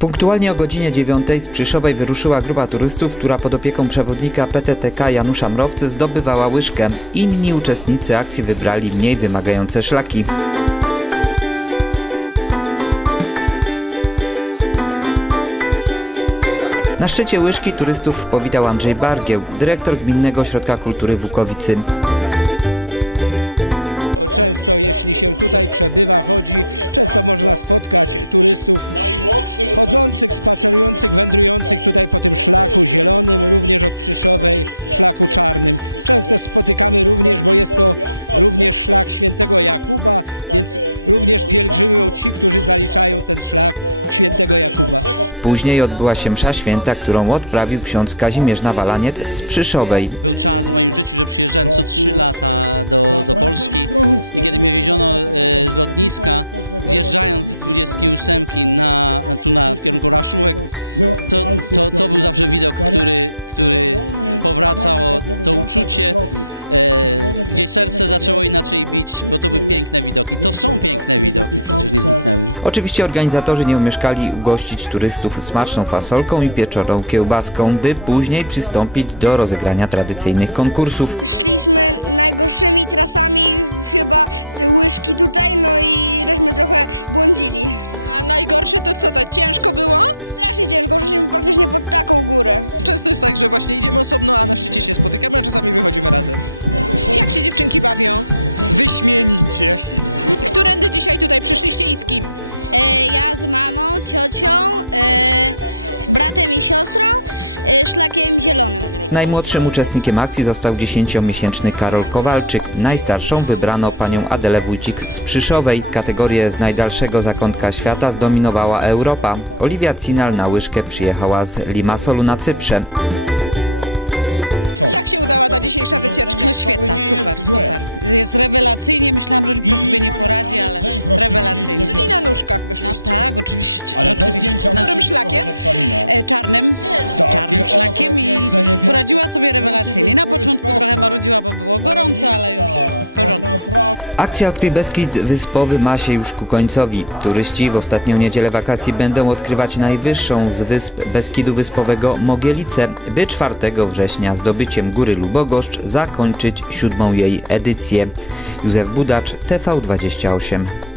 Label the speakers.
Speaker 1: Punktualnie o godzinie 9 z Przyszowej wyruszyła grupa turystów, która pod opieką przewodnika PTTK Janusza Mrowcy zdobywała łyżkę. Inni uczestnicy akcji wybrali mniej wymagające szlaki. Na szczycie łyżki turystów powitał Andrzej Bargieł, dyrektor Gminnego Ośrodka Kultury w Później odbyła się msza święta, którą odprawił ksiądz Kazimierz Nawalaniec z Przyszowej. Oczywiście organizatorzy nie omieszkali ugościć turystów smaczną fasolką i pieczoną kiełbaską, by później przystąpić do rozegrania tradycyjnych konkursów. Najmłodszym uczestnikiem akcji został 10-miesięczny Karol Kowalczyk. Najstarszą wybrano panią Adelę Wójcik z Przyszowej. Kategorię z najdalszego zakątka świata zdominowała Europa. Oliwia Cinal na łyżkę przyjechała z Limassolu na Cyprze. Akcja Odkryj Beskid Wyspowy ma się już ku końcowi. Turyści w ostatnią niedzielę wakacji będą odkrywać najwyższą z wysp Beskidu Wyspowego Mogielice, by 4 września zdobyciem Góry Lubogoszcz zakończyć siódmą jej edycję. Józef Budacz, TV28.